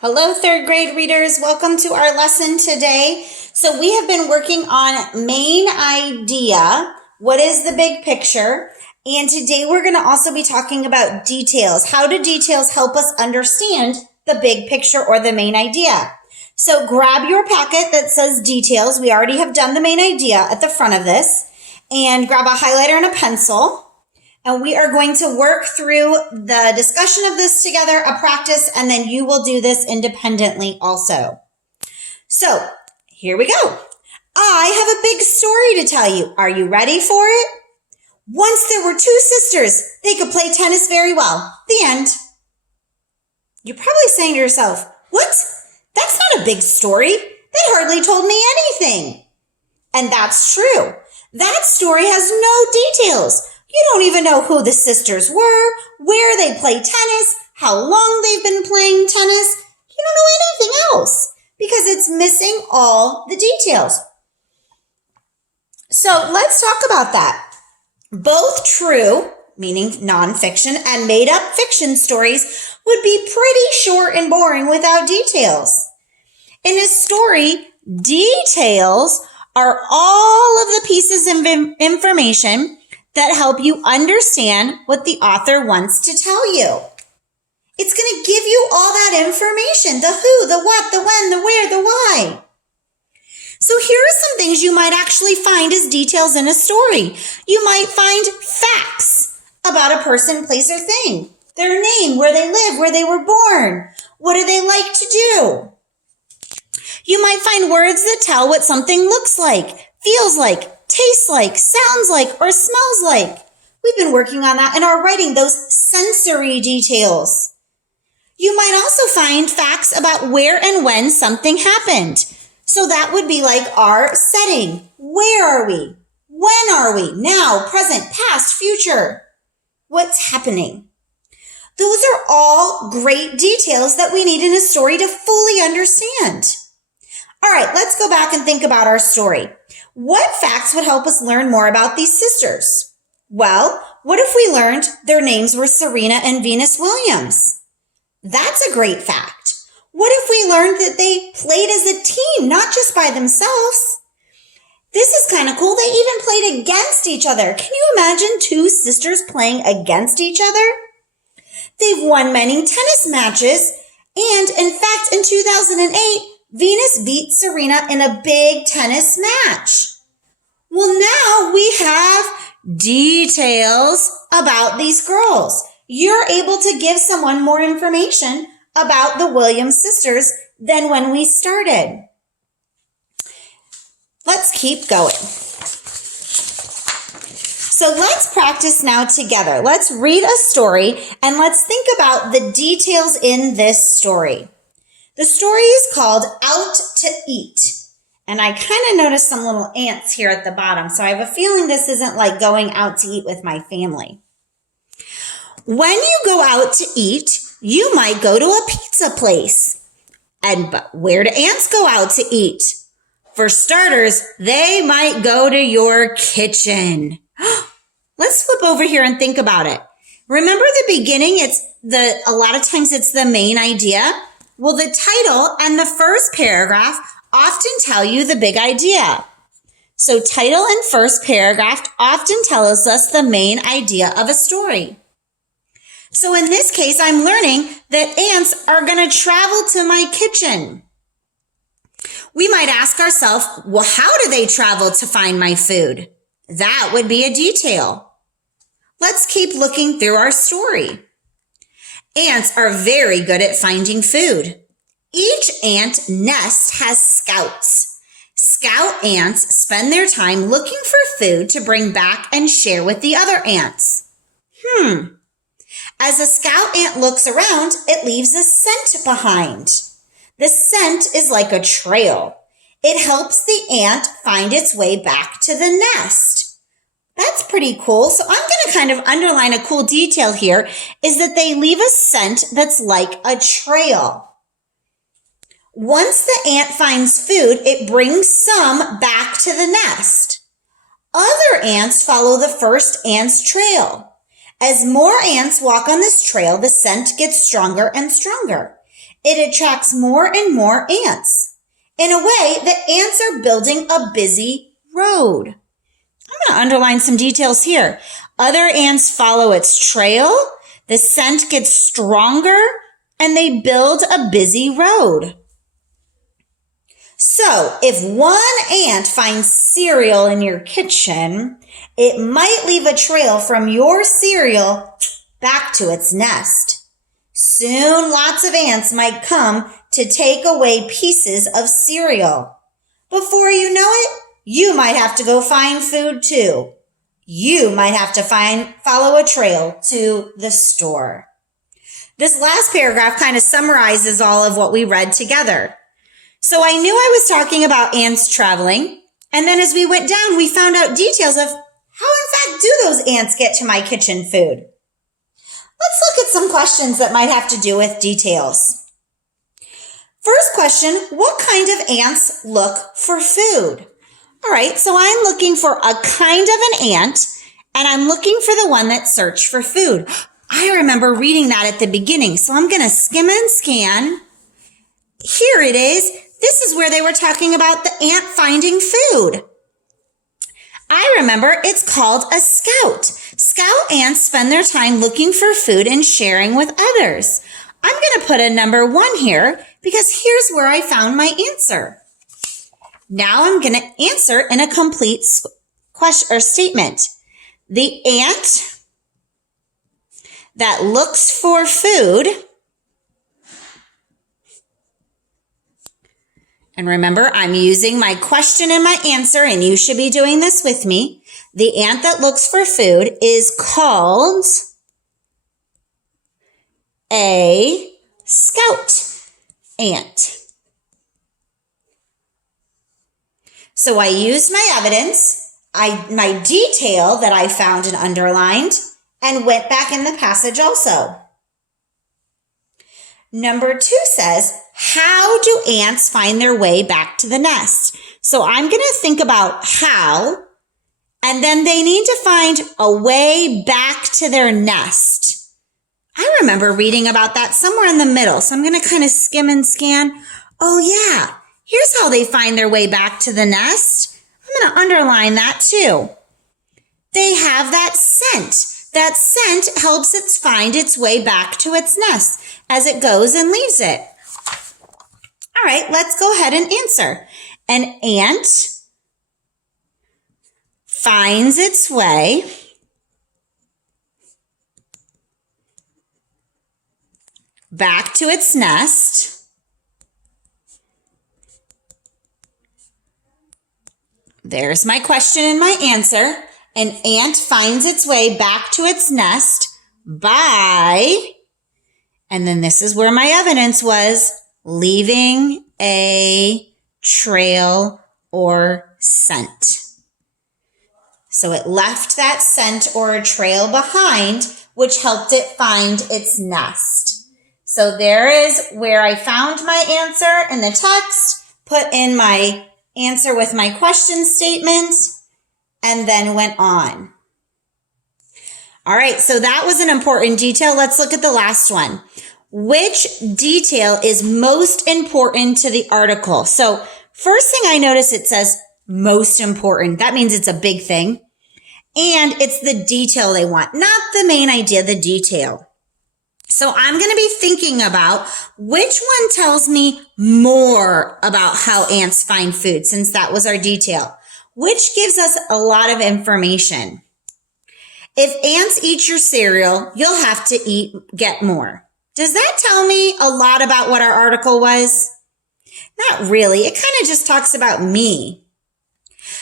Hello, third grade readers. Welcome to our lesson today. So we have been working on main idea. What is the big picture? And today we're going to also be talking about details. How do details help us understand the big picture or the main idea? So grab your packet that says details. We already have done the main idea at the front of this. And grab a highlighter and a pencil. And we are going to work through the discussion of this together, a practice, and then you will do this independently also. So here we go. I have a big story to tell you. Are you ready for it? Once there were two sisters. They could play tennis very well. The end. You're probably saying to yourself, what? That's not a big story. They hardly told me anything. And that's true. That story has no details. You don't even know who the sisters were, where they play tennis, how long they've been playing tennis. You don't know anything else because it's missing all the details. So let's talk about that. Both true, meaning nonfiction, and made-up fiction stories would be pretty short and boring without details. In a story, details are all of the pieces of information that help you understand what the author wants to tell you. It's going to give you all that information, the who, the what, the when, the where, the why. So here are some things you might actually find as details in a story. You might find facts about a person, place, or thing. Their name, where they live, where they were born. What do they like to do? You might find words that tell what something looks like, feels like, tastes like, sounds like, or smells like. We've been working on that in our writing, those sensory details. You might also find facts about where and when something happened. So that would be like our setting. Where are we? When are we? Now, present, past, future. What's happening? Those are all great details that we need in a story to fully understand. All right, let's go back and think about our story. What facts would help us learn more about these sisters? Well, what if we learned their names were Serena and Venus Williams? That's a great fact. What if we learned that they played as a team, not just by themselves? This is kind of cool. They even played against each other. Can you imagine two sisters playing against each other? They've won many tennis matches. And in fact, in 2008, Venus beat Serena in a big tennis match. Well, now we have details about these girls. You're able to give someone more information about the Williams sisters than when we started. Let's keep going. So let's practice now together. Let's read a story and let's think about the details in this story. The story is called Out to Eat. And I kind of noticed some little ants here at the bottom. So I have a feeling this isn't like going out to eat with my family. When you go out to eat, you might go to a pizza place. But where do ants go out to eat? For starters, they might go to your kitchen. Let's flip over here and think about it. Remember the beginning? A lot of times it's the main idea. Well, the title and the first paragraph often tell you the big idea. So title and first paragraph often tells us the main idea of a story. So in this case, I'm learning that ants are going to travel to my kitchen. We might ask ourselves, well, how do they travel to find my food? That would be a detail. Let's keep looking through our story. Ants are very good at finding food. Each ant nest has scouts. Scout ants spend their time looking for food to bring back and share with the other ants. As a scout ant looks around, it leaves a scent behind. The scent is like a trail. It helps the ant find its way back to the nest. That's pretty cool. So I'm going to kind of underline a cool detail here is that they leave a scent that's like a trail. Once the ant finds food, it brings some back to the nest. Other ants follow the first ant's trail. As more ants walk on this trail, the scent gets stronger and stronger. it attracts more and more ants. In a way, the ants are building a busy road. I'm going to underline some details here. Other ants follow its trail, the scent gets stronger, and they build a busy road. So, if one ant finds cereal in your kitchen, it might leave a trail from your cereal back to its nest. Soon, lots of ants might come to take away pieces of cereal. Before you know it, you might have to go find food too. You might have to follow a trail to the store. This last paragraph kind of summarizes all of what we read together. So I knew I was talking about ants traveling, and then as we went down, we found out details of how in fact do those ants get to my kitchen food. Let's look at some questions that might have to do with details. First question, what kind of ants look for food? All right, so I'm looking for a kind of an ant, and I'm looking for the one that searched for food. I remember reading that at the beginning, so I'm going to skim and scan. Here it is. This is where they were talking about the ant finding food. I remember it's called a scout. Scout ants spend their time looking for food and sharing with others. I'm going to put a number 1 here because here's where I found my answer. Now I'm going to answer in a complete question or statement. The ant that looks for food, and remember, I'm using my question and my answer, and you should be doing this with me. The ant that looks for food is called a scout ant. So I used my evidence, my detail that I found and underlined, and went back in the passage also. Number 2 says, how do ants find their way back to the nest? So I'm going to think about how, and then they need to find a way back to their nest. I remember reading about that somewhere in the middle, so I'm going to kind of skim and scan. Oh yeah, here's how they find their way back to the nest. I'm going to underline that too. They have that scent. That scent helps it find its way back to its nest as it goes and leaves it. All right, let's go ahead and answer. An ant finds its way back to its nest There's my question and my answer. An ant finds its way back to its nest by, and then this is where my evidence was, leaving a trail or scent. So it left that scent or a trail behind, which helped it find its nest. So there is where I found my answer in the text, put in my answer with my question statement, and then went on. All right, so that was an important detail. Let's look at the last one. Which detail is most important to the article? So first thing I notice, it says most important. That means it's a big thing. And it's the detail they want, not the main idea, the detail. So I'm going to be thinking about which one tells me more about how ants find food, since that was our detail. Which gives us a lot of information. If ants eat your cereal, you'll have to get more. Does that tell me a lot about what our article was? Not really. It kind of just talks about me.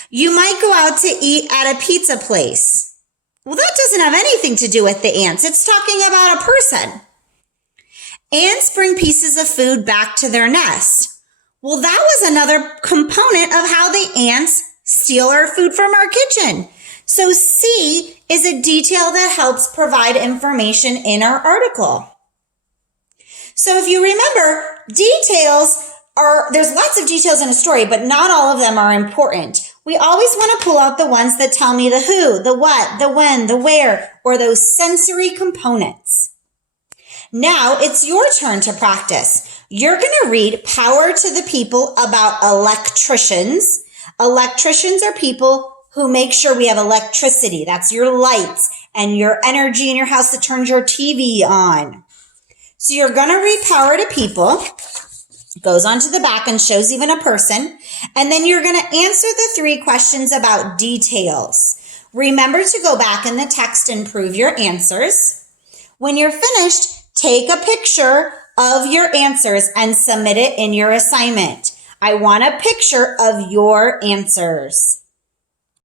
You might go out to eat at a pizza place. Well, that doesn't have anything to do with the ants. It's talking about a person. Ants bring pieces of food back to their nest. Well, that was another component of how the ants steal our food from our kitchen. So C is a detail that helps provide information in our article. So if you remember, there's lots of details in a story, but not all of them are important. We always want to pull out the ones that tell me the who, the what, the when, the where, or those sensory components. Now it's your turn to practice. You're going to read Power to the People about electricians. Electricians are people who make sure we have electricity. That's your lights and your energy in your house that turns your TV on. So you're going to read Power to People. It goes on to the back and shows even a person. And then you're going to answer the 3 questions about details. Remember to go back in the text and prove your answers. When you're finished, take a picture of your answers and submit it in your assignment. I want a picture of your answers.